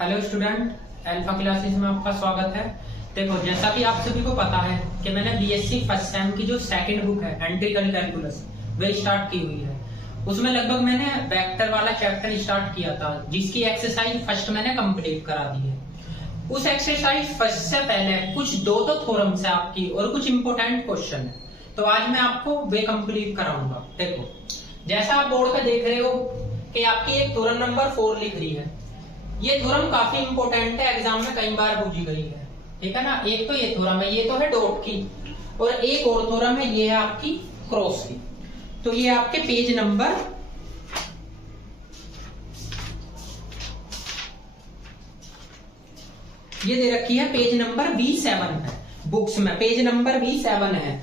Hello student, alpha classes में आपका स्वागत है। देखो, जैसा कि आप सभी को पता है कि मैंने बीएससी फर्स्ट सेम की जो सेकंड बुक है एंट्रिकल कैलकुलस वह स्टार्ट की हुई है। उसमें लगभग मैंने वेक्टर वाला चैप्टर स्टार्ट किया था, जिसकी एक्सरसाइज फर्स्ट मैंने कंप्लीट करा दी है। उस एक्सरसाइज फर्स्ट से पहले कुछ दो थ्योरम्स है आपकी और कुछ इंपोर्टेंट क्वेश्चन है, तो आज मैं आपको वे कंप्लीट कराऊंगा। देखो, जैसा आप बोर्ड पे देख रहे हो कि आपकी एक थ्योरम नंबर 4 लिख रही है। ये थ्योरम काफी इंपॉर्टेंट है, एग्जाम में कई बार पूछी गई है, ठीक है ना। एक तो ये थ्योरम है, ये तो है डॉट की, और एक और थ्योरम है, ये है आपकी क्रॉस की। तो ये आपके पेज नंबर 7 है, बुक्स में पेज नंबर 7 है।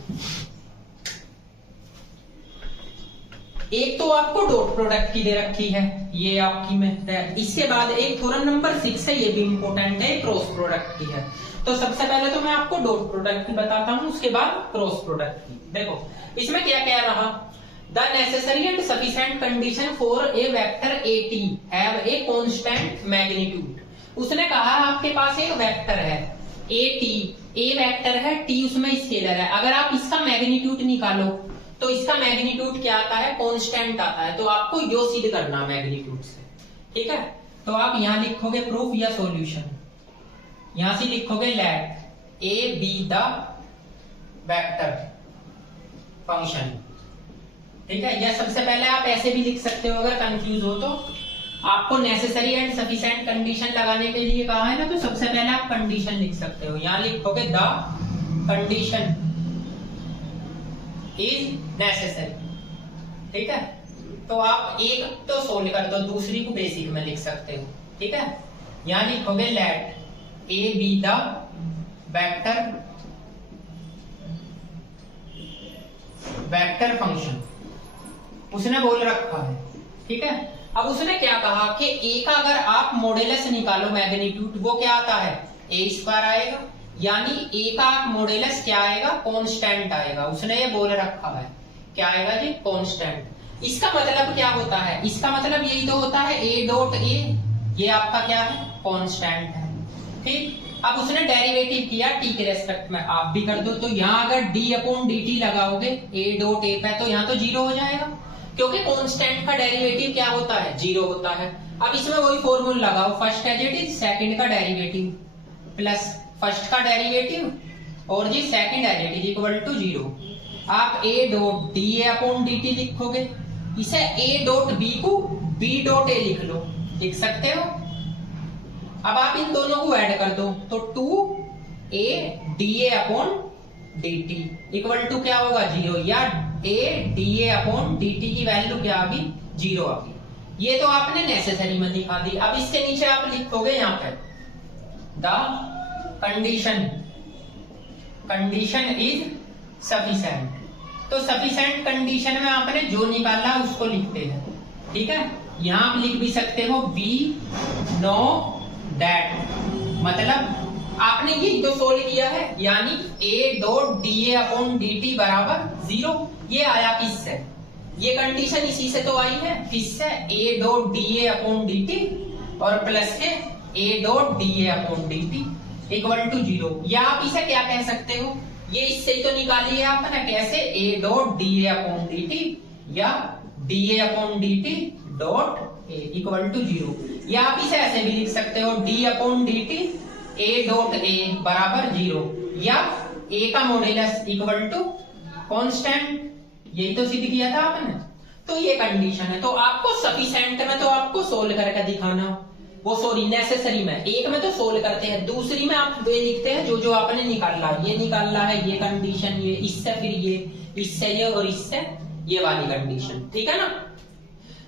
एक तो आपको डॉट प्रोडक्ट की दे रखी है, ये आपकी में है। इसके बाद एक थ्योरम नंबर 6 है, ये भी इंपॉर्टेंट है, क्रॉस प्रोडक्ट की है। तो सबसे पहले तो मैं आपको डॉट प्रोडक्ट की बताता हूं, उसके बाद क्रॉस प्रोडक्ट की। देखो, इसमें क्या क्या रहा, the necessary and sufficient condition for a vector eighty have a constant magnitude. उसने कहा आपके पास एक वेक्टर है एटी, ए वेक्टर है, टी उसमें स्केलर है। अगर आप इसका मैग्नीट्यूड निकालो तो इसका मैग्नीट्यूड क्या आता है, कांस्टेंट आता है। तो आपको यो सिद्ध करना मैग्नीट्यूड से, ठीक है। तो आप यहां लिखोगे प्रूफ या सॉल्यूशन, यहां से लिखोगे let A be the vector function, ठीक है। या सबसे पहले आप ऐसे भी लिख सकते हो, अगर कंफ्यूज हो तो। आपको नेसेसरी एंड सफिशिएंट कंडीशन लगाने के लिए कहा है ना, तो सबसे पहले आप कंडीशन लिख सकते हो। यहां लिखोगे द कंडीशन इज नेसेसरी, ठीक है। तो आप एक तो सोल्व कर दो, दूसरी को बेसिक में लिख सकते हो, ठीक है। यहां लिखोगे let A be the vector function, उसने बोल रखा है, ठीक है। अब उसने क्या कहा कि ए का अगर आप मॉड्यूलस निकालो मैग्नीट्यूड, वो क्या आता है, ए स्क्वायर आएगा। यानी ए का मॉड्यूलस क्या आएगा, कांस्टेंट आएगा। उसने ये बोल रखा है, क्या आएगा जी, कांस्टेंट। इसका मतलब क्या होता है, इसका मतलब यही तो होता है ए डॉट ए, ये आपका क्या है, कांस्टेंट है, ठीक। अब उसने डेरिवेटिव किया टी के रेस्पेक्ट में, आप भी कर दो। तो यहाँ अगर डी अपॉन डी टी लगाओगे ए डॉट ए पे, तो यहाँ तो जीरो हो जाएगा, क्योंकि कांस्टेंट का डेरिवेटिव क्या होता है, जीरो होता है। अब इसमें वही फॉर्मूला लगाओ, first as it is second का डेरिवेटिव प्लस फर्स्ट का डेरिवेटिव और g second as it is equal to zero. आप ए dot D A upon D t लिखोगे, इसे ए डॉट बी को बी डॉट ए लिख लो, लिख सकते हो। अब आप इन दोनों को ऐड कर दो, तो 2 A D A upon D T equal to क्या होगा, जीरो। या A D A upon D T की वैल्यू क्या आ गई, जीरो आ गई। ये तो आपने नेसेसरी में दिखा दी। अब इसके नीचे आप लिखोगे यहाँ पे द कंडीशन इज सफिशिएंट। तो सफिशिएंट कंडीशन में आपने जो निकाला उसको लिखते हैं, ठीक है। यहां आप लिख भी सकते हो वी नो दैट, मतलब आपने ये तो सोल्व किया है। यानी ए dot D A upon D T बराबर जीरो। ये आया किससे, ये कंडीशन इसी से तो आई है, किससे, A dot D A upon D T और प्लस के A dot D A upon D T equal to zero. या आप इसे क्या कह सकते हो, ये इससे तो निकाली है आपने, कैसे, a dot D A upon D t या d A upon D t dot A equal to zero. या आप इसे ऐसे भी लिख सकते हो, d upon D t a dot a बराबर जीरो, या ए का मॉड्यूलस इक्वल टू कांस्टेंट। यही तो सिद्ध किया था आपने। तो ये कंडीशन है। तो आपको सफिशिएंट में तो आपको सोल्व करके दिखाना, वो सॉरी नेसेसरी में एक में तो सोल्व करते हैं, दूसरी में आप वे लिखते हैं जो जो आपने निकाला। ये निकालना है, ये कंडीशन, ये इससे फिर ये, इससे ये और इससे ये वाली कंडीशन, ठीक है ना।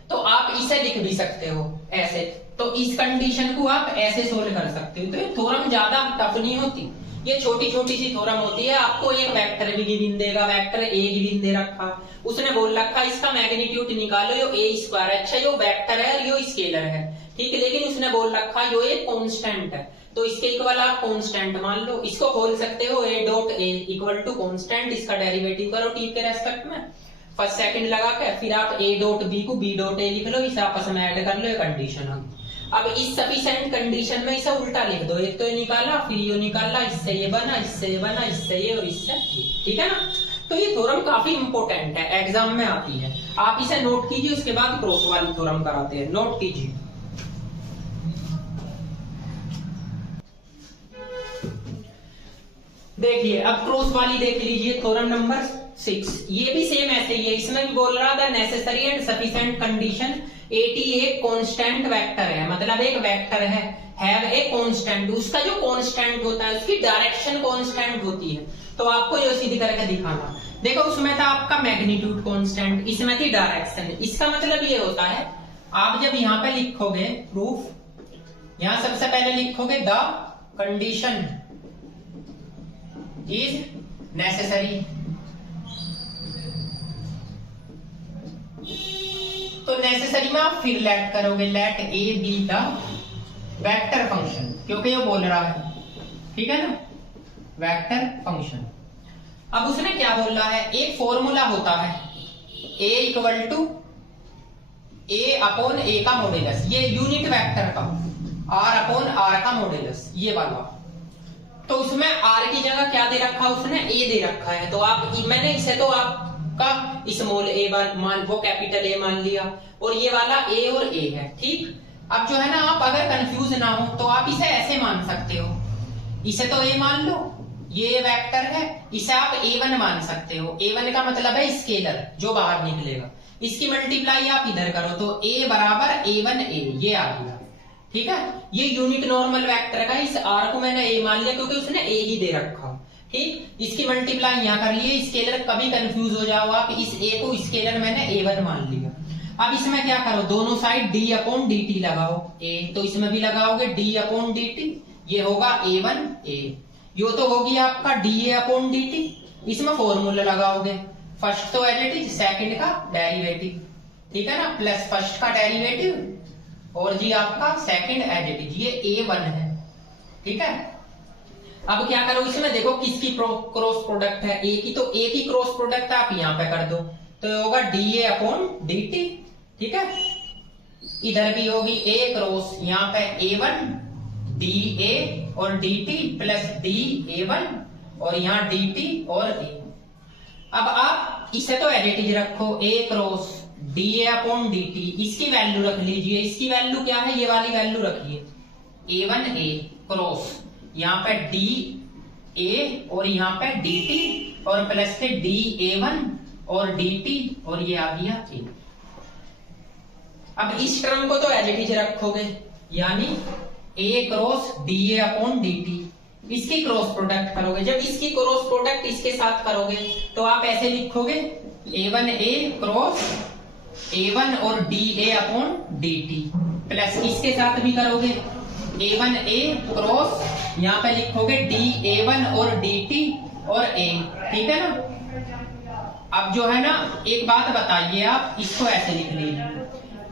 तो आप इसे लिख भी सकते हो ऐसे। तो इस कंडीशन को आप ऐसे सोल्व कर सकते हो। तो ये थ्योरम ज्यादा टफ नहीं होती, ये छोटी छोटी सी थ्योरम होती है। आपको एक वेक्टर भी गिवन देगा, वेक्टर ए गिवन दे रखा, उसने बोल रखा इसका मैग्नीट्यूड निकालो, यो ए स्क्वायर है। अच्छा, यो वेक्टर है और यो स्केलर है, ठीक है। लेकिन उसने बोल रखा यो एक कांस्टेंट है, तो इसके इक्वल आप कांस्टेंट मान लो। इसको बोल सकते हो A dot A equal to constant, इसका डेरिवेटिव करो टी के रेस्पेक्ट में, फर्स्ट सेकंड लगा के, फिर आप ए डॉट बी को बी डॉट ए लिख लो, इसे आपस में ऐड कर लो, ये कंडीशन होगी। अब इस सफिशिएंट कंडीशन में इसे उल्टा लिख दो, एक तो ये निकाला फिर ये निकाला, इससे ये बना, इससे ये बना, इससे ये और इससे ये, ठीक है ना। तो ये थ्योरम काफी इंपॉर्टेंट है, एग्जाम में आती है, आप इसे नोट कीजिए, उसके बाद क्रॉस वाली थ्योरम कराते हैं, नोट कीजिए। देखिए अब क्रॉस वाली देख लीजिए, थ्योरम नंबर 6, ये भी सेम ऐसे ही है, इसमें भी बोल रहा था necessary and sufficient condition eighty एक कांस्टेंट वेक्टर है, मतलब एक वेक्टर है, हैव ए कांस्टेंट, उसका जो कांस्टेंट होता है उसकी डायरेक्शन कांस्टेंट होती है, तो आपको ये सीधी करके दिखाना। देखो उसमें था आपका मैग्नीट्यूड कांस्टेंट, इसमें थी डायरेक्शन, इसका मतलब ये होता है आप जब यहाँ पे लिखोगे प्रूफ, यहां सबसे पहले लिखोगे द कंडीशन इज नेसेसरी, तो नेसेसरी में आप फिर लेट करोगे, let A be the vector function, क्योंकि ये बोल रहा है, ठीक है ना, वेक्टर फंक्शन। अब उसने क्या बोल रहा है, एक फॉर्मूला होता है a equal to a upon a का मॉड्यूलस, ये यूनिट वेक्टर का, r अपॉन r का मॉड्यूलस, ये वाला। तो उसमें r की जगह क्या दे रखा है उसने, a दे रखा है, तो आप मैंने इसे तो आपका स्मॉल a मान, वो कैपिटल A मान लिया, और ये वाला a और a है, ठीक। अब जो है ना, आप अगर कंफ्यूज ना हो तो आप इसे ऐसे मान सकते हो, इसे तो a मान लो, ये वेक्टर है, इसे आप a1 मान सकते हो, a1 का मतलब है स्केलर जो बाहर निकलेगा, इसकी मल्टीप्लाई आप इधर करो तो a बराबर a1a, ये आ गया, ठीक है। ये यूनिट नॉर्मल वेक्टर का, इस r को मैंने a मान लिया क्योंकि उसने a ही दे रखा, ठीक। इसकी मल्टीप्लाई यहाँ कर लिए, स्केलर कभी कंफ्यूज हो जाओ आप, इस a को स्केलर मैंने a1 मान लिया। अब इसमें क्या करो, दोनों साइड d अपॉन dt लगाओ, a तो इसमें भी लगाओगे d अपॉन dt, ये होगा a1a, यो तो होगी आपका dA अपॉन dt, इसमें फॉर्मूला लगाओगे, फर्स्ट तो एज इट इज, सेकंड का डेरिवेटिव, ठीक है ना, प्लस फर्स्ट का डेरिवेटिव और जी आपका सेकंड एज इट इज, ये a1 है, ठीक है। अब क्या करो इसमें, देखो किसकी क्रॉस प्रोडक्ट है, a की, तो a की क्रॉस प्रोडक्ट आप यहाँ पे कर दो, तो ये होगा dA अपॉन dt, ठीक है। इधर भी होगी a क्रॉस, यहाँ पे a1 dA और dt प्लस dA1 और यहाँ dt और a। अब आप इसे तो एज इट इज रखो, a cross dA upon dt, इसकी वैल्यू रख लीजिए, इसकी वैल्यू क्या है, ये वाली वैल्यू रखिए, a1a क्रॉस, यहाँ पे dA और यहाँ पे dt और प्लस से dA1 और dt और ये आ गया a। अब इस टर्म को तो एज इट इज रखोगे, यानी a cross dA upon dt, इसकी क्रॉस प्रोडक्ट करोगे, जब इसकी क्रॉस प्रोडक्ट इसके साथ करोगे तो आप ऐसे लिखोगे a1a क्रॉस a1 और dA अपॉन dt, प्लस इसके साथ भी करोगे a1a क्रॉस, यहाँ पे लिखोगे dA1 और dt और a, ठीक है ना। अब जो है ना, एक बात बताइए, आप इसको ऐसे लिख लीजिए,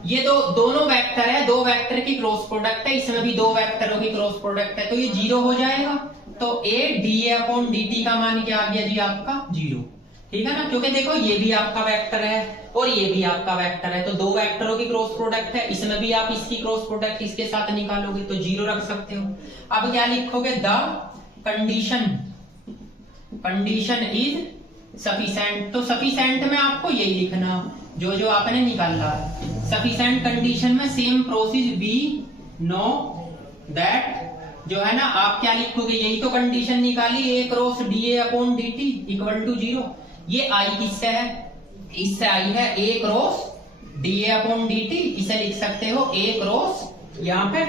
ये दोनों वेक्टर है, दो वेक्टर की क्रॉस प्रोडक्ट है, इसमें भी दो वेक्टरों की क्रॉस प्रोडक्ट है, तो ये जीरो हो जाएगा, तो a dA अपॉन dt का मान क्या आ गया जी आपका, जीरो, ठीक है ना, क्योंकि देखो ये भी आपका वेक्टर है और ये भी आपका वेक्टर है, तो दो वेक्टरों की क्रॉस प्रोडक्ट है, इसमें भी आप इसकी क्रॉस प्रोडक्ट इसके साथ निकालोगे तो जीरो रख सकते हो। अब क्या लिखोगे, द कंडीशन इज सफिशिएंट, तो सफिशिएंट में आपको यही लिखना जो आपने निकाला है, सफिशिएंट कंडीशन में same process be know that, जो है ना, आप क्या लिखोगे, यही तो कंडीशन निकाली, a cross dA upon dt equal to zero, ये i किससे है, इससे आई है, a cross dA upon dt, इसे लिख सकते हो a क्रॉस, यहाँ पे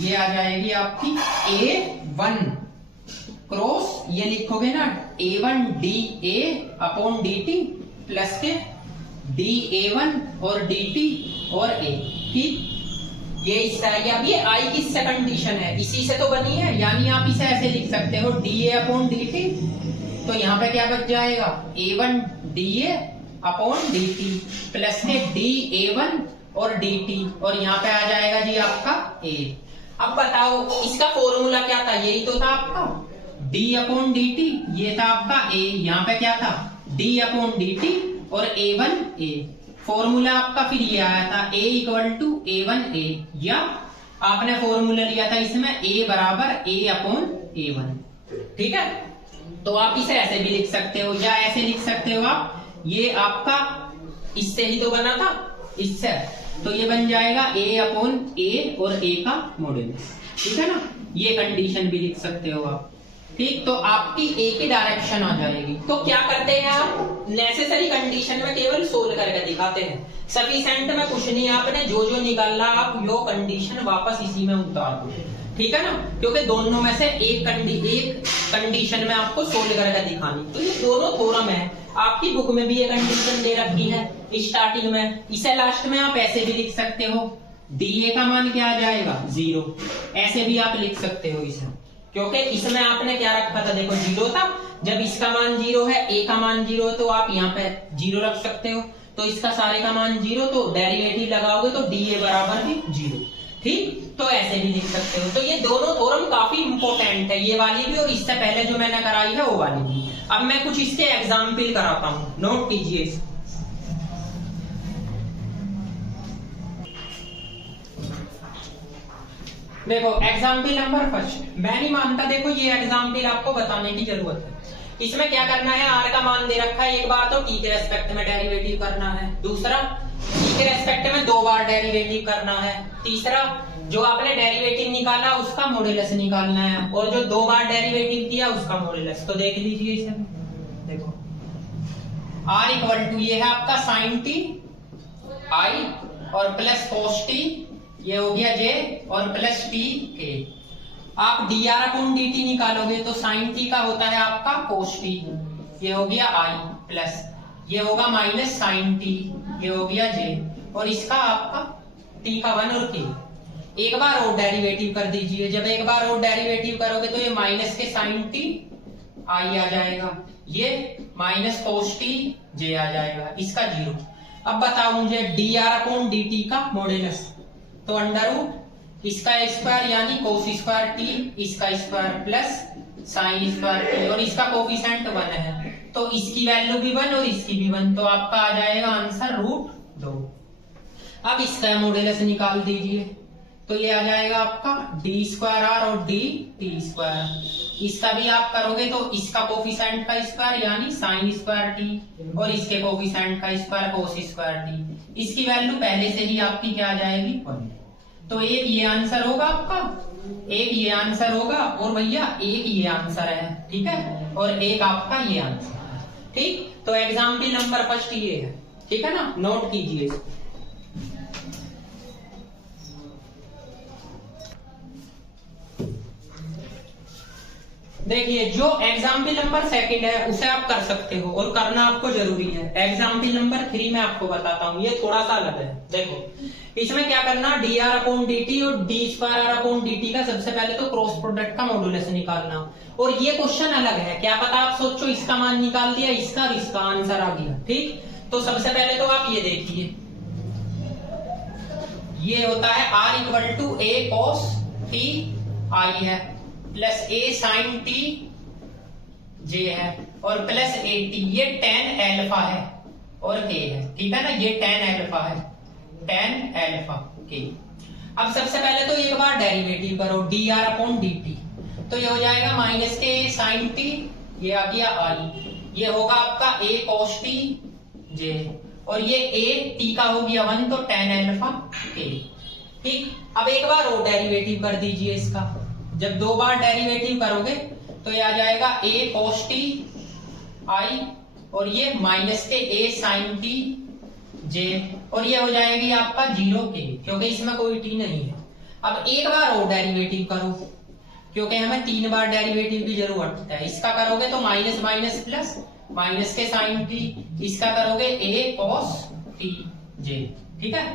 ये आ जाएगी आपकी a1 क्रॉस, ये लिखोगे ना a1 dA upon dt plus के dA1 और dt और a, ठीक। ये इससे आएगी, अब ये i किससे कंडीशन है, इसी से तो बनी है, यानी आप इसे ऐसे लिख सकते हो dA अपॉन dt, तो यहाँ पे क्या बच जाएगा, a1 dA upon dt plus के dA1 और dt और यहाँ पे आ जाएगा जी आपका a। अब बताओ इसका फॉर्मूला क्या था, यही तो था आपका d अपॉन dt, ये था आपका a, यहाँ पे क्या था d अपॉन dt और a1 a, फॉर्मूला आपका फिर ये आया था a इक्वल टू A1A, या आपने फॉर्मूला लिया था इसमें a बराबर a/A1। ठीक है, तो आप इसे ऐसे भी लिख सकते हो या ऐसे लिख सकते हो आप, ये आपका इससे ही तो बना था, इससे, तो ये बन जाएगा a/A और a का मॉड्यूलस। ठीक है ना, ये कंडीशन भी लिख सकते हो आप। ठीक, तो आपकी ए की डायरेक्शन आ जाएगी। तो क्या करते हैं आप, नेसेसरी कंडीशन में केवल सोल्व करके दिखाते हैं, सफिशिएंट में कुछ नहीं, आपने जो जो निकाला आप यो कंडीशन वापस इसी में उतार दो। ठीक है ना, क्योंकि दोनों में से एक कंडीशन में आपको सोल्व करके दिखानी, तो ये दोनों थ्योरम है। आपकी बुक में भी ये कंडीशन दे रखी है स्टार्टिंग में, इसे लास्ट में आप ऐसे भी लिख सकते हो, डी का मान क्या आ जाएगा 0, ऐसे भी आप लिख सकते हो इसे, क्योंकि इसमें आपने क्या रखा था, देखो 0 था, जब इसका मान 0 है, a का मान 0 है, तो आप यहाँ पे 0 रख सकते हो, तो इसका सारे का मान 0, तो डेरिवेटिव लगाओगे तो dA बराबर भी 0। ठीक, तो ऐसे भी लिख सकते हो। तो ये दोनों थ्योरम काफी इंपॉर्टेंट है, ये वाली भी और इससे पहले जो मैंने कराई है वो वाली भी। अब मैं कुछ इसके एग्जाम्पल कराता हूँ, नोट कीजिए इसे। देखो एग्जाम्पल नंबर फर्स्ट, मैं नहीं मानता, देखो ये एग्जाम्पल आपको बताने की जरूरत है। इसमें क्या करना है, आर का मान दे रखा है, एक बार तो टी के रेस्पेक्ट में डेरिवेटिव करना है, दूसरा टी के रेस्पेक्ट में 2 बार डेरिवेटिव करना है, तीसरा जो आपने डेरिवेटिव निकाला उसका मॉड्यूलस निकालना है, और जो 2 बार डेरिवेटिव दिया उसका मॉड्यूलस। तो देख लीजिए इसे, देखो आर इक्वल टू ये है आपका साइन टी आई और प्लस कोस टी, ये हो गया जे, और प्लस टी के। आप dr अपॉन dt निकालोगे तो साइन टी का होता है आपका कोस टी, ये हो गया आई, प्लस ये होगा माइनस साइन टी, ये हो गया जे, और इसका आपका टी का 1 और के। एक बार और डेरिवेटिव कर दीजिए, जब एक बार और डेरिवेटिव करोगे तो ये माइनस के साइन टी आई आ जाएगा, ये माइनस कोस टी जे आ जाएगा, इसका 0। अब बताओ मुझे dr अपॉन dt का मॉड्यूलस, तो अंडर रूट इसका स्क्वायर यानी कोस स्क्वायर टी, इसका square plus sine square T, और इसका कोफिशिएंट 1 है, तो इसकी वैल्यू भी 1 और इसकी भी 1, तो आपका आ जाएगा आंसर √2। अब इसका मॉड्यूलस निकाल दीजिए, तो ये आ जाएगा आपका डी स्क्वायर आर और डी टी स्क्वायर। इसका भी आप करोगे तो इसका कोफिशिएंट का स्क्वायर यानी साइन स्क्वायर टी, और इसके कोफिशिएंट का स्क्वायर कोस स्क्वायर टी, इसकी वैल्यू पहले से ही आपकी क्या आ जाएगी 1। तो एक ये आंसर होगा आपका, एक ये आंसर होगा, और भैया एक ये आंसर है। ठीक है, और एक आपका ये आंसर है। ठीक, तो एग्जाम्पल नंबर फर्स्ट ये है। ठीक है ना, नोट कीजिए। देखिए जो एग्जाम्पल नंबर सेकंड है उसे आप कर सकते हो, और करना आपको जरूरी है। एग्जाम्पल नंबर 3 में आपको बताता हूँ, ये थोड़ा सा अलग है। देखो इसमें क्या करना, dr अपॉन dt और d square r upon dt का सबसे पहले तो क्रॉस प्रोडक्ट का मॉड्यूलस निकालना, और ये क्वेश्चन अलग है, क्या पता आप सोचो इसका मान निकाल दिया, इसका और इसका आंसर आ गया। ठीक, तो सबसे पहले तो आप ये देखिए, ये होता है r equal to a cos t i है, plus a sin t j है, और प्लस a t, ये tan अल्फा है और k है। ठीक है ना, ये tan अल्फा है, tan अल्फा k। अब सबसे पहले तो एक बार डेरिवेटिव करो dr अपॉन dt, तो ये हो जाएगा माइनस के साइन टी, ये आ गया i, ये होगा आपका a cos t j, और ये a t का हो गया 1, तो tan अल्फा k। ठीक, अब एक बार और डेरिवेटिव कर दीजिए इसका, जब 2 बार डेरिवेटिव करोगे तो ये आ जाएगा a cos t i, और ये माइनस के a sin t j, और ये हो जाएगी आपका 0 के, क्योंकि इसमें कोई t नहीं है। अब एक बार और डेरिवेटिव करो, क्योंकि हमें 3 बार डेरिवेटिव की जरूरत है। इसका करोगे तो माइनस माइनस प्लस, माइनस के साइन t, इसका करोगे a cos t j। ठीक है,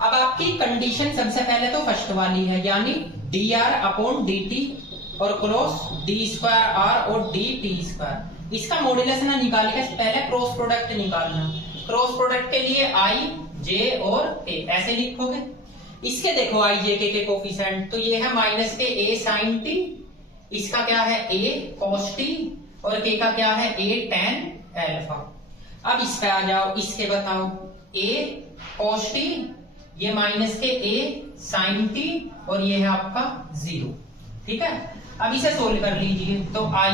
अब आपकी कंडीशन सबसे पहले तो फर्स्ट वाली है, यानी dr अपॉन dt और क्रॉस d स्क्वायर r और dt स्क्वायर। इसका मॉड्यूलस ना निकाल के पहले क्रॉस प्रोडक्ट निकालना। क्रॉस प्रोडक्ट के लिए i j और k ऐसे लिखोगे। इसके देखो i j k के कोफिशिएंट, तो ये है माइनस के a sin t, इसका क्या है a cos t, और k का क्या है a tan अल्फा। अब इस पे आ जाओ, इसके बताओ, a cos t, ये माइनस के a sin t, और ये है आपका 0। ठीक है, अब इसे सोल्व कर लीजिए। तो i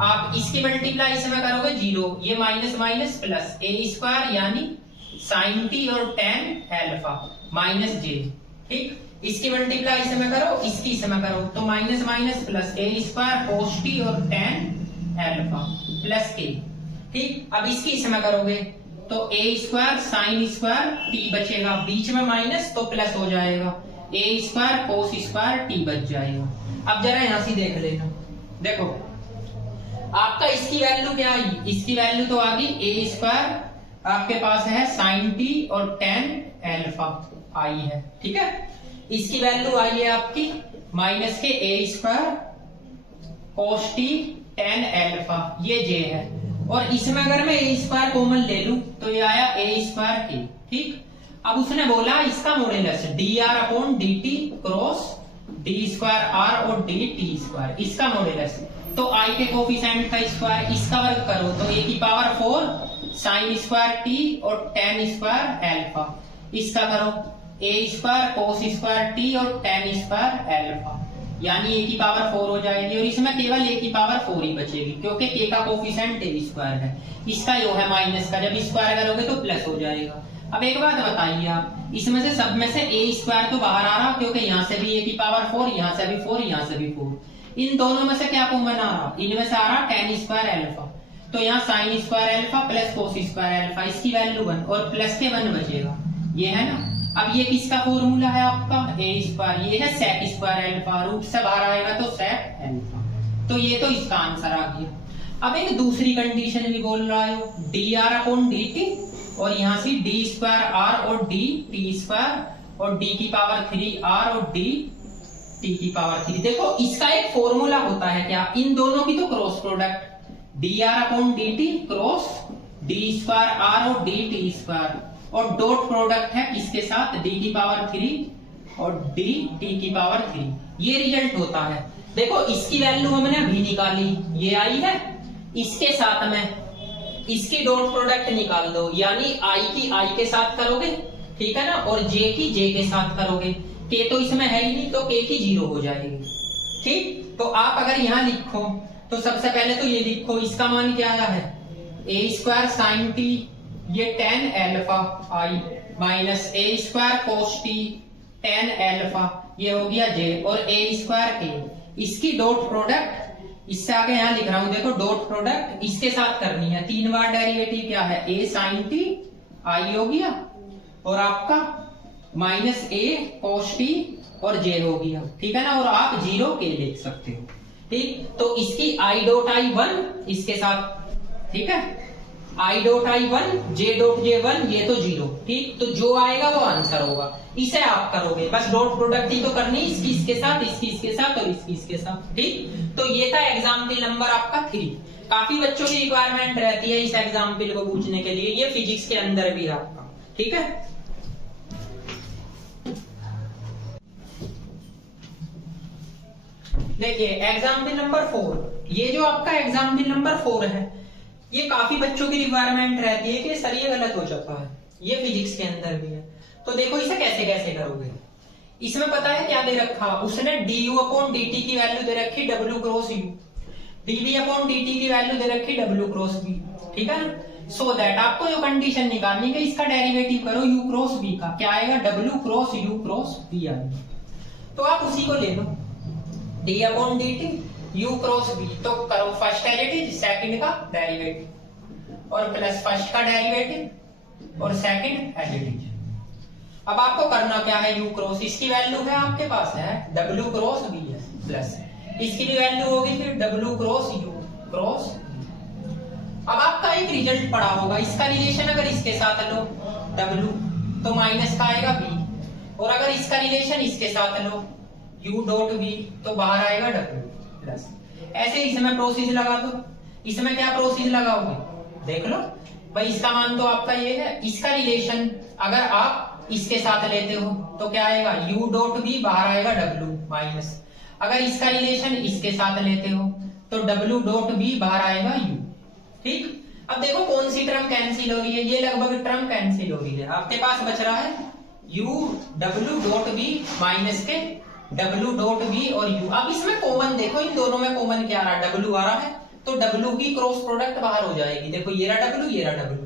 आप इसकी मल्टीप्लाई इसमें करोगे 0, ये minus minus plus a square यानी sin t और tan अल्फा माइनस j। ठीक, इसकी मल्टीप्लाई इसमें करो, इसकी इसमें करो, तो minus minus plus a square cos t और tan अल्फा प्लस k। ठीक, अब इसकी इसमें करोगे तो a square sine square t बचेगा, बीच में माइनस तो प्लस हो जाएगा, a square cos square t बच जाएगा। अब जरा यहां से देख लेना, देखो आपका इसकी वैल्यू क्या आई, इसकी वैल्यू तो आ गई a स्क्वायर, आपके पास है साइन t और tan अल्फा आई है। ठीक है, इसकी वैल्यू आई है आपकी माइनस के a square cos t tan alpha, ये j है, और इसमें अगर मैं a स्क्वायर कॉमन ले लूं तो ये आया a स्क्वायर k। ठीक, अब उसने बोला इसका modulus dr upon dt cross d square r और dt स्क्वायर, इसका मॉड्यूलस, तो i के कोफिशिएंट का स्क्वायर, इसका वर्ग करो तो a की पावर 4 साइन स्क्वायर t और tan स्क्वायर अल्फा, इसका करो a square cos square t और tan स्क्वायर अल्फा, यानी a की पावर 4 हो जाएगी, और इसमें केवल a की पावर 4 ही बचेगी क्योंकि k का कोफिशिएंट a स्क्वायर है, इसका यो है माइनस का, जब स्क्वायर करोगे तो प्लस हो जाएगा। अब एक बात बताइए आप, इसमें से सब में से a स्क्वायर तो बाहर आ रहा क्योंकि यहाँ से भी a की पावर 4, यहाँ से भी 4, यहाँ से भी 4, इन दोनों में से क्या कॉमन आ रहा, इनमें से आ रहा tan स्क्वायर अल्फा, तो यहाँ sine square alpha plus cos square alpha, इसकी वैल्यू 1 और प्लस के 1 बचेगा, ये है ना। अब ये किसका फॉर्मूला है आपका a स्क्वायर, ये है sec स्क्वायर अल्फा, रूट से बाहर आएगा तो sec अल्फा, तो ये तो इसका आंसर आ गया। अब एक दूसरी कंडीशन भी बोल रहा है dr अपॉन dt, और यहाँ से d स्क्वायर r और d t स्क्वायर और d की पावर 3r और d t की पावर 3। देखो इसका एक फॉर्मूला होता है क्या, इन दोनों की तो cross product dr upon dt cross d square r और d t स्क्वायर, और डॉट प्रोडक्ट है किसके साथ, d की पावर 3 और d t की पावर 3, ये रिजल्ट होता है। देखो इसकी वैल्यू हमने अभी निकाली, ये आई है, इसके साथ में इसकी डॉट प्रोडक्ट निकाल दो, यानी i की i के साथ करोगे, ठीक है ना, और j की j के साथ करोगे, k तो इसमें है ही नहीं तो k की 0 हो जाएगी। ठीक, तो आप अगर यहाँ लिखो तो सबसे पहले तो ये लिखो, इसका मान क्या आया है a स्क्वायर साइन t, ये tan alpha I minus a square cos t tan alpha, ये हो गया j, और a स्क्वायर k, इसकी डॉट प्रोडक्ट, इससे आगे यहाँ लिख रहा हूं, देखो डॉट प्रोडक्ट इसके साथ करनी है, 3 बार डेरिवेटिव क्या है a sin t i हो गया, और आपका माइनस a cos t और j हो गया, ठीक है ना, और आप 0 k लिख सकते हो। ठीक, तो इसकी i डॉट i 1 इसके साथ, ठीक है, i dot i 1 j dot j 1, ये तो 0। ठीक, तो जो आएगा वो आंसर होगा, इसे आप करोगे, बस डॉट प्रोडक्ट ही तो करनी, इसकी इसके साथ, इसकी इसके साथ और इसकी इसके साथ। ठीक, तो ये था एग्जाम्पल नंबर आपका 3। काफी बच्चों की रिक्वायरमेंट रहती है इस एग्जाम्पल को पूछने के लिए, ये फिजिक्स के अंदर भी है आपका। ठीक है, देखिए एग्जाम्पल नंबर 4, ये जो आपका एग्जाम्पल नंबर 4 है, ये काफी बच्चों की रिक्वायरमेंट रहती है कि सर ये गलत हो जाता है, ये फिजिक्स के अंदर भी है। तो देखो इसे कैसे कैसे करोगे, इसमें पता है क्या दे रखा, उसने du अपॉन dt की वैल्यू दे रखी w cross u, dv upon dt की वैल्यू दे रखी w क्रॉस v, ठीक है ना। सो दैट आपको जो कंडीशन निकालनी है, इसका डेरिवेटिव करो u क्रॉस v का, क्या आएगा w cross u cross v आएगा, तो आप उसी को ले लो d upon dt u cross v, तो करो first as it is, second का डेरिवेटिव और प्लस फर्स्ट का डेरिवेटिव और सेकंड एज इट इज। अब आपको करना क्या है, u क्रॉस, इसकी वैल्यू है आपके पास है w क्रॉस v है, प्लस इसकी भी वैल्यू होगी फिर w क्रॉस u क्रॉस। अब आपका एक रिजल्ट पड़ा होगा, इसका रिलेशन अगर इसके साथ लो w तो माइनस का आएगा v, और अगर इसका रिलेशन इसके साथ लो u डॉट v तो बाहर आएगा w प्लस। ऐसे इसमें प्रोसेस लगा दो, इसमें क्या प्रोसेस लगाओगे देख लो भाई, इसका मान तो आपका ये है, इसका रिलेशन अगर आप इसके साथ लेते हो तो क्या आएगा u डॉट v, बाहर आएगा w माइनस, अगर इसका रिलेशन इसके साथ लेते हो तो w डॉट v बाहर आएगा u। ठीक, अब देखो कौन सी टर्म कैंसिल हो रही है, ये लगभग टर्म कैंसिल हो रही है। आपके पास बच रहा है u w dot v minus के w डॉट v और u। अब इसमें कॉमन देखो, इन दोनों में कॉमन क्या आ रहा है, w आ रहा है, तो w की क्रॉस प्रोडक्ट बाहर हो जाएगी। देखो ये रहा w, ये रहा w,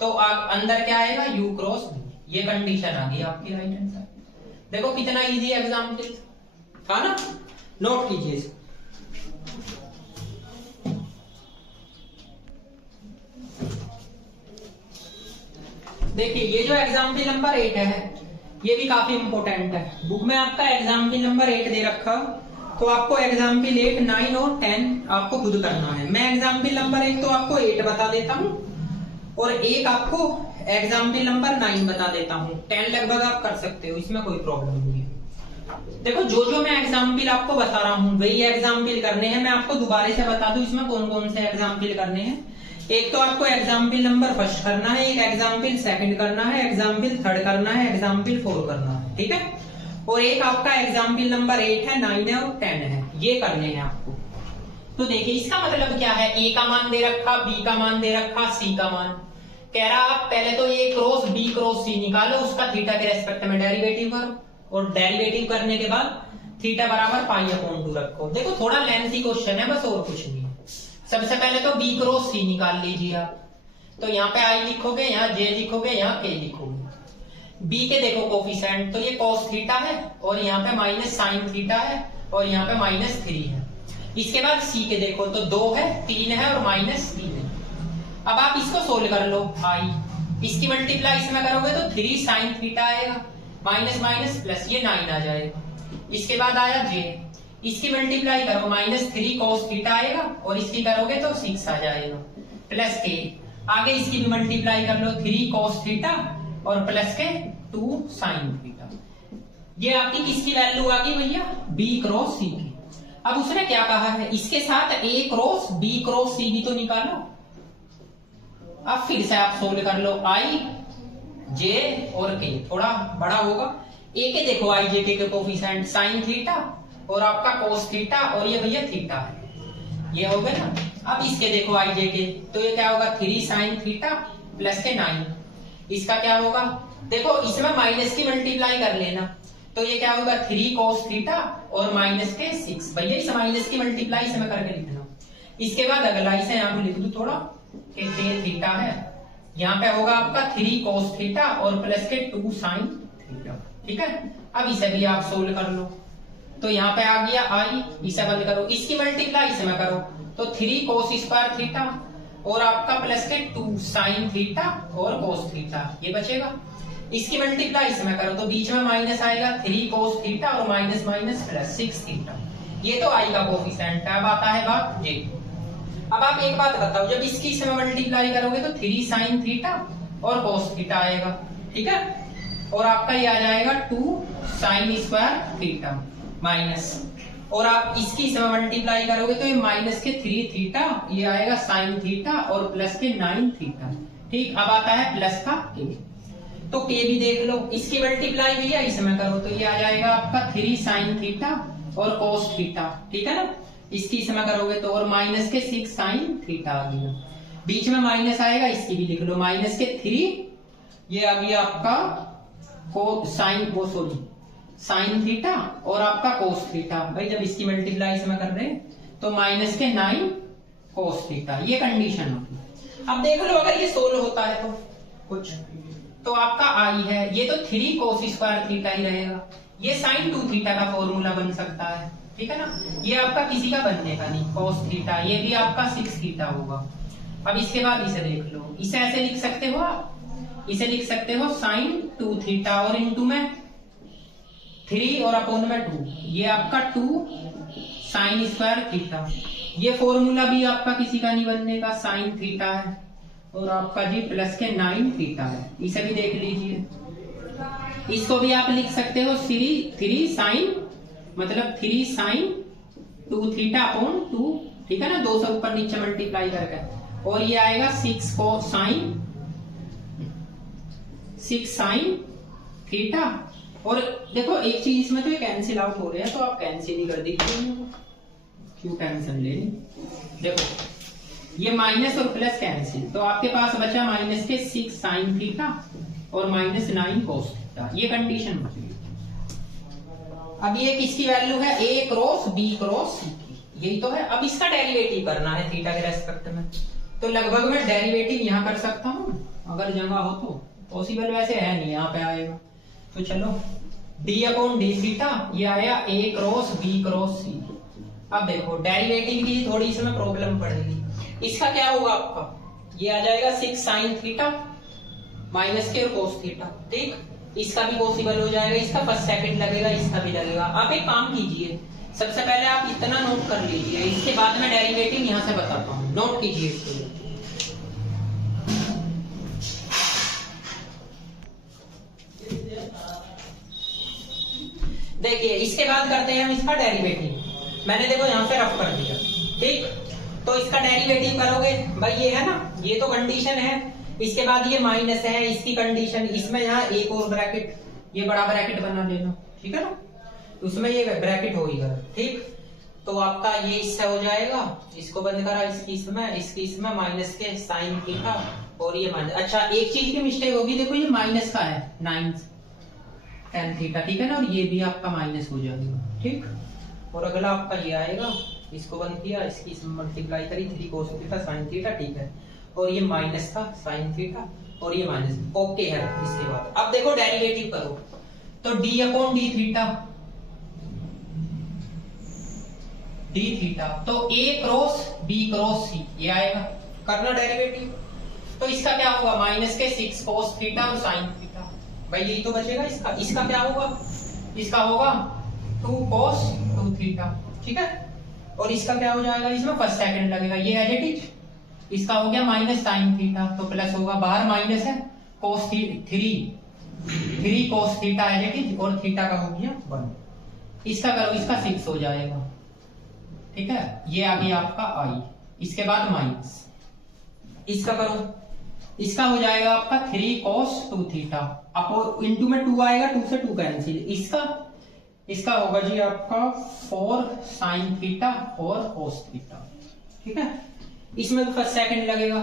तो अंदर क्या आएगा u क्रॉस v। ये कंडीशन आ गई आपकी राइट हैंड साइड। देखो कितना इजी एग्जाम्पल था ना, नोट कीजिए। देखिए ये जो एग्जाम्पल नंबर 8 है ये भी काफी इंपोर्टेंट है। बुक में आपका एग्जाम्पल नंबर 8 दे रखा, तो आपको एग्जाम्पल 8, 9 और 10 आपको खुद करना है। मैं एग्जाम्पल नंबर 1 तो आपको 8 बता देता हूँ और एक आपको एग्जाम्पल नंबर 9 बता देता हूँ। 10 लगभग आप कर सकते हो, इसमें कोई प्रॉब्लम नहीं है। देखो जो मैं एग्जाम्पल आपको बता रहा हूँ वही एग्जाम्पल करने हैं। मैं आपको दोबारा से बता दूं इसमें कौन कौन से एग्जाम्पल करने हैं। एक तो आपको एग्जाम्पल नंबर फर्स्ट करना है, एक एग्जाम्पल सेकंड करना है, एग्जाम्पल थर्ड करना है, एग्जाम्पल 4 करना है, ठीक है। और एक आपका एग्जाम्पल नंबर 8 है, 9 है और 10 है, ये करने हैं आपको। तो देखिए इसका मतलब क्या है, ए का मान दे रखा, बी का मान दे रखा, सी का मान कह रहा। आप पहले तो ए क्रॉस बी क्रॉस सी निकालो, उसका थीटा के रेस्पेक्ट में डेरिवेटिव करो और डेरिवेटिव करने के बाद थीटा बराबर पाई अपॉन 2 रखो। देखो थोड़ा लेंथी क्वेश्चन है बस, और कुछ नहीं। सबसे पहले तो बी क्रॉस सी निकाल लीजिए आप, तो यहाँ पे आई लिखोगे, यहाँ जे लिखोगे, यहाँ के लिखोगे। बी के देखो कोफिशिएंट, तो ये cos थीटा है और यहाँ पे माइनस साइन थीटा है और यहाँ पे -3 है। इसके बाद सी के देखो तो 2 है, 3 है और -3 है। अब आप इसको सोल्व कर लो, आई इसकी मल्टीप्लाई इसमें करोगे तो 3 साइन थीटा आएगा, माइनस माइनस प्लस ये 9 आ जाएगा। इसके बाद आया जे, इसकी मल्टीप्लाई करो -3 cos थीटा आएगा और इसकी करोगे तो 6 आ जाएगा, प्लस के आगे इसकी भी मल्टीप्लाई कर लो 3 cos थीटा और प्लस के 2 sin थीटा। ये आपकी किसकी वैल्यू आ गई भैया, b क्रॉस c की। अब उसने क्या कहा है, इसके साथ a cross b cross c भी तो निकालो। अब फिर से आप सोल्व कर लो, i j और k, थोड़ा बड़ा होगा। a के देखो i j के कोफिशिएंट sin थीटा और आपका cos थीटा और ये भैया थीटा है, ये हो गया ना। अब इसके देखो आई जे के, तो ये क्या होगा 3 साइन थीटा प्लस के 9। इसका क्या होगा, देखो इसमें माइनस की मल्टीप्लाई कर लेना, तो ये क्या होगा 3 cos थीटा और माइनस के 6। भैया इस माइनस की मल्टीप्लाई इसमें करके लिखना। इसके बाद अगला इसे यहाँ पे लिख दो थोड़ा कि टेन थीटा है, यहाँ पे होगा आपका 3 cos थीटा और प्लस के 2 साइन थीटा, ठीक है। अब इसे भी आप सोल्व कर लो, तो यहाँ पे आ गया आई, इसे बंद करो, इसकी मल्टीप्लाई इसमें करो तो 3 cos स्क्वायर थीटा और आपका प्लस के 2 साइन थीटा और cos थीटा, ये बचेगा। इसकी मल्टीप्लाई इसमें करो तो बीच में माइनस आएगा, 3 cos थीटा और माइनस माइनस प्लस 6 थीटा। ये तो आई का कोफिशिएंट है। अब आता है बात जे। अब आप एक बात बताओ, जब इसकी इसमें मल्टीप्लाई करोगे तो 3 साइन थीटा और cos थीटा आएगा, ठीक है। और आपका ये आ जाएगा 2 साइन स्क्वायर थीटा माइनस, और आप इसकी इसमें मल्टीप्लाई करोगे तो ये माइनस के 3 थीटा, ये आएगा साइन थीटा और प्लस के 9 थीटा, ठीक। अब आता है प्लस का के, तो के भी देख लो, इसकी मल्टीप्लाई भैया इसमें करो तो ये आ जाएगा आपका 3 साइन थीटा और cos थीटा, ठीक है ना। इसकी इसमें करोगे तो और माइनस के 6 साइन थीटा आ गया, बीच में माइनस आएगा, इसकी भी लिख लो माइनस के 3, ये आ गया आपका साइन थीटा और आपका cos थीटा। भाई जब इसकी मल्टीप्लाई इसमें कर रहे हैं तो माइनस के 9 cos थीटा, ये कंडीशन होगी। अब देख लो अगर ये सोल्व होता है तो कुछ, तो आपका आई है, ये तो 3 cos स्क्वायर थीटा ही रहेगा, ये साइन 2 थीटा का फॉर्मूला बन सकता है, ठीक है ना। ये आपका किसी का बनने का नहीं, cos थीटा, ये भी आपका 6 थीटा होगा। अब इसके बाद इसे देख लो, इसे ऐसे लिख सकते हो आप, इसे लिख सकते हो साइन 2 थीटा और इनटू में 3 और अपॉन में 2, ये आपका 2 साइन स्क्वायर थीटा। ये फॉर्मूला भी आपका किसी का नहीं बनने का, साइन थीटा है और आपका जी प्लस के 9 थीटा है, इसे भी देख लीजिए। इसको भी आप लिख सकते हो 3 साइन, मतलब 3 साइन 2 थीटा अपॉन 2, ठीक है ना, 2 से ऊपर नीचे मल्टीप्लाई करके, और ये आएगा 6 साइन थीटा। और देखो एक चीज इसमें तो ये कैंसिल आउट हो रहे हैं, तो आप कैंसिल ही कर दीजिए, क्यों टेंशन लेनी। देखो ये माइनस और प्लस कैंसिल, तो आपके पास बचा माइनस के 6 साइन थीटा और माइनस 9 कोस थीटा, ये कंडीशन बची। अब ये किसकी वैल्यू है, ए क्रॉस बी क्रॉस सी की, यही तो है। अब इसका डेरिवेटिव करना है थीटा के रेस्पेक्ट में, तो लगभग मैं डेरिवेटिव यहाँ कर सकता हूँ अगर जगह हो तो, पॉसिबल वैसे है नहीं, यहाँ पे आएगा। तो चलो डी अपॉन डी थीटा, ये आया ए क्रॉस बी क्रॉस सी। अब देखो डेरिवेटिव की थोड़ी इसमें प्रॉब्लम पड़ेगी। इसका क्या होगा आपका, ये आ जाएगा 6 साइन थीटा माइनस के और कोस थीटा, ठीक। इसका भी पॉसिबल हो जाएगा, इसका फर्स्ट सेकंड लगेगा, इसका भी लगेगा। आप एक काम कीजिए, सबसे पहले आप इतना नोट कर लीजिए, इसके बाद मैं डेरिवेटिव यहां से बताता हूं, नोट कीजिए इसको। देखिए इसके बाद करते हैं हम इसका डेरिवेटिव। मैंने देखो यहां से रफ कर दिया, ठीक। तो इसका डेरिवेटिव करोगे भाई, ये है ना, ये तो कंडीशन है। इसके बाद ये माइनस है, इसकी कंडीशन, इसमें यहाँ एक और ब्रैकेट, ये बड़ा ब्रैकेट बना लेना, ठीक है ना, उसमें ये ब्रैकेट होगा, ठीक। तो आपका ये इससे हो जाएगा, इसको बंद करा, इसकी इसमें माइनस के साइन थीटा और ये माइनस। अच्छा एक चीज की मिस्टेक होगी, देखो ये माइनस का है 9 tan थीटा, ठीक है ना, और ये भी आपका माइनस हो जाएगा, ठीक। और अगला आपका ये आएगा, इसको बंद किया, इसकी मल्टीप्लाई करी 3 cos थीटा sin थीटा, ठीक है, और ये माइनस का sin थीटा और ये माइनस, ओके है। इसके बाद अब देखो डेरिवेटिव करो, तो d upon D theta, D theta, तो a cross b cross c, ये आएगा करना डेरिवेटिव। तो इसका क्या होगा, माइनस के 6 cos थीटा और sin थीटा, भाई यही तो बचेगा। इसका क्या होगा, इसका होगा 2 cos 2 थीटा, ठीक है। और इसका क्या हो जाएगा, इसमें फर्स्ट सेकंड लगेगा, ये एज इट इज। इसका हो गया माइनस साइन थीटा, तो प्लस होगा, बाहर माइनस है, cos 3 cos theta as it is, और थीटा का हो गया 1। इसका करो, इसका 6 हो जाएगा, ठीक है। ये आ गया आपका आई, इसके बाद माइनस, इसका करो, इसका हो जाएगा आपका 3 cos 2 थीटा, अब इंटू में 2 आएगा, 2 से 2 कैंसिल, इसका होगा जी आपका 4 साइन थीटा और cos थीटा, ठीक है। इसमें भी फर्स्ट सेकंड लगेगा,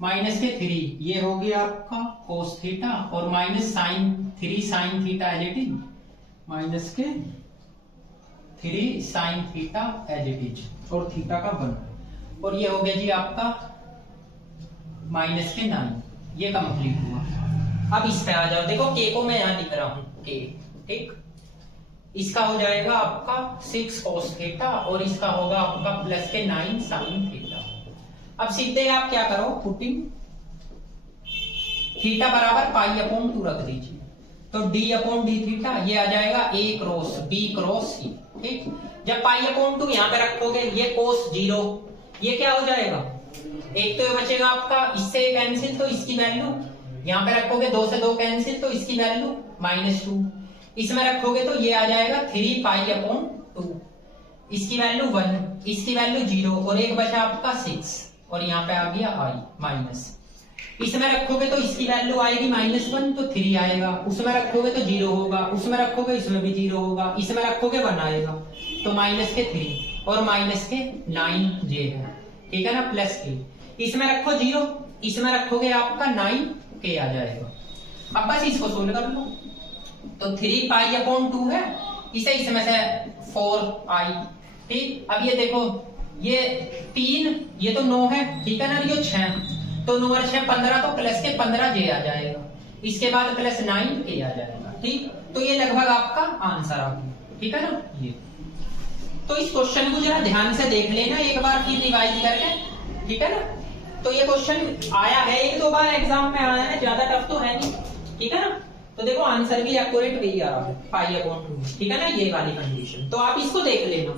माइनस के 3, ये हो गया आपका cos थीटा और minus 3 sine theta as it is, minus के 3 sine theta as it is, और थीटा का 1, और ये हो गया जी आपका माइनस के 9, ये कंप्लीट हुआ। अब इस पे आ जाओ, देखो के को मैं यहां लिख रहा हूं, के, ठीक। इसका हो जाएगा आपका 6 cos थीटा और इसका होगा आपका प्लस के 9 साइन थीटा। अब सीधे आप क्या करो, पुटिंग थीटा बराबर पाई अपॉन 2 रख दीजिए, तो डी अपॉन डी थीटा, ये आ जाएगा a cross b cross c, ठीक। जब पाई अपॉन 2 यहाँ पे रखोगे, ये cos 0, ये क्या हो जाएगा, एक तो ये बचेगा आपका, इससे कैंसिल, तो इसकी वैल्यू यहाँ पे रखोगे, 2 से 2 कैंसिल, तो इसकी वैल्यू -2, इसमें रखोगे तो ये आ जाएगा 3 पाई अपॉन 2, इसकी वैल्यू 1, इसकी वैल्यू 0, और एक बचा आपका 6, और यहाँ पे आ गया आई माइनस। इसमें रखोगे तो इसकी वैल्यू आएगी -1, तो 3 आएगा, उसमें रखोगे तो 0 होगा, उसमें रखोगे इसमें भी 0 होगा, इसमें रखोगे 1 आएगा, तो माइनस के 3 और माइनस के 9 जे है, ठीक है ना, प्लस के, इसमें रखो 0, इसमें रखोगे आपका 9 के आ जाएगा। अब बस इसको सोल्व कर लो, तो 3 पाई अपॉन 2 है, इसे इसमें से 4 आई, ठीक। अब ये देखो, ये 3, ये तो 9 है, ठीक है ना, ये 6, तो 9 और 6 15, तो प्लस के 15 जे आ जाएगा, इसके बाद प्लस 9 के आ जाएगा, ठीक। तो ये लगभग आपका आंसर आ गया, ठीक है ना। ये तो इस क्वेश्चन को जरा ध्यान से देख लेना एक बार फिर रिवाइज करके, ठीक है ना। तो ये क्वेश्चन आया है 1-2 बार एग्जाम में आया है, ज्यादा टफ तो है नहीं, ठीक है ना। तो देखो आंसर भी एक्यूरेट वही आ रहा है, पाई अपॉन 2, ठीक है ना, ये वाली कंडीशन, तो आप इसको देख लेना।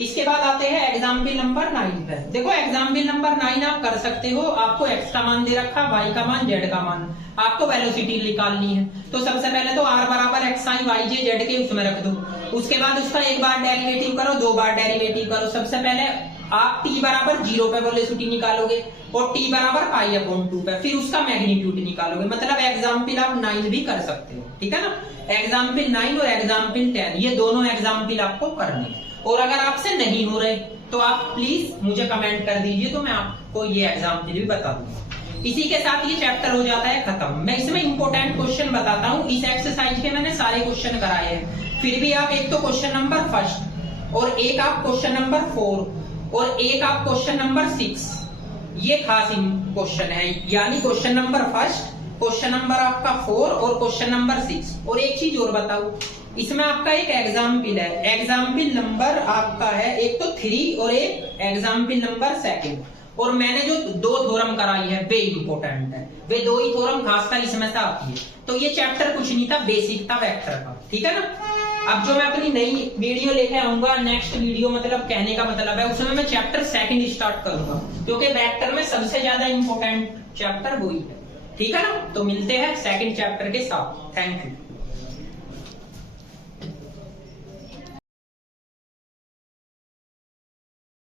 इसके बाद आते हैं एग्जाम्पल नंबर 9 पे। देखो एग्जाम्पल नंबर 9 आप कर सकते हो, आपको x का मान दे रखा, y का मान, z का मान, आपको वेलोसिटी निकालनी है। तो सबसे पहले तो r बराबर x i y j z के उसमें रख दो, उसके बाद उसका एक बार डेरिवेटिव करो, 2 बार डेरिवेटिव करो। सबसे पहले आप t बराबर 0 पे वेलोसिटी निकालोगे और t बराबर पाई अपॉन 2 पे, फिर उसका मैग्नीट्यूड निकालोगे। मतलब एग्जाम्पल आप 9 भी कर सकते हो, ठीक है ना। एग्जाम्पल 9 और एग्जाम्पल 10, ये दोनों एग्जाम्पल आपको करने हैं। और अगर आपसे नहीं हो रहे तो आप प्लीज मुझे कमेंट कर दीजिए, तो मैं आपको ये एग्जाम के लिए भी बता दूंगा। इसी के साथ ये चैप्टर हो जाता है खत्म। मैं इसमें इंपॉर्टेंट क्वेश्चन बताता हूँ। इस एक्सरसाइज के मैंने सारे क्वेश्चन कराए हैं, फिर भी आप एक तो क्वेश्चन नंबर 1 और एक आप क्वेश्चन नंबर 4 और एक आप क्वेश्चन नंबर 6, ये खास क्वेश्चन है। यानी क्वेश्चन नंबर 1, क्वेश्चन नंबर आपका 4 और क्वेश्चन नंबर 6। और एक चीज और बताऊं, इसमें आपका एक एग्जाम्पल है। एग्जाम्पल नंबर आपका है एक तो 3 और एक एग्जाम्पल नंबर 2। और मैंने जो 2 थ्योरम कराई है वे इंपॉर्टेंट है, वे 2 ही थ्योरम खासकर इसमें से आती है। तो ये चैप्टर कुछ नहीं था, बेसिक था वेक्टर का, ठीक है ना। अब जो मैं अपनी नई वीडियो लेके आऊंगा, नेक्स्ट वीडियो मतलब कहने का मतलब है उसमें मैं चैप्टर 2 स्टार्ट करूंगा, क्योंकि वेक्टर में सबसे ज्यादा इंपॉर्टेंट चैप्टर वही है, ठीक है ना। तो मिलते हैं 2nd चैप्टर के साथ। Thank you.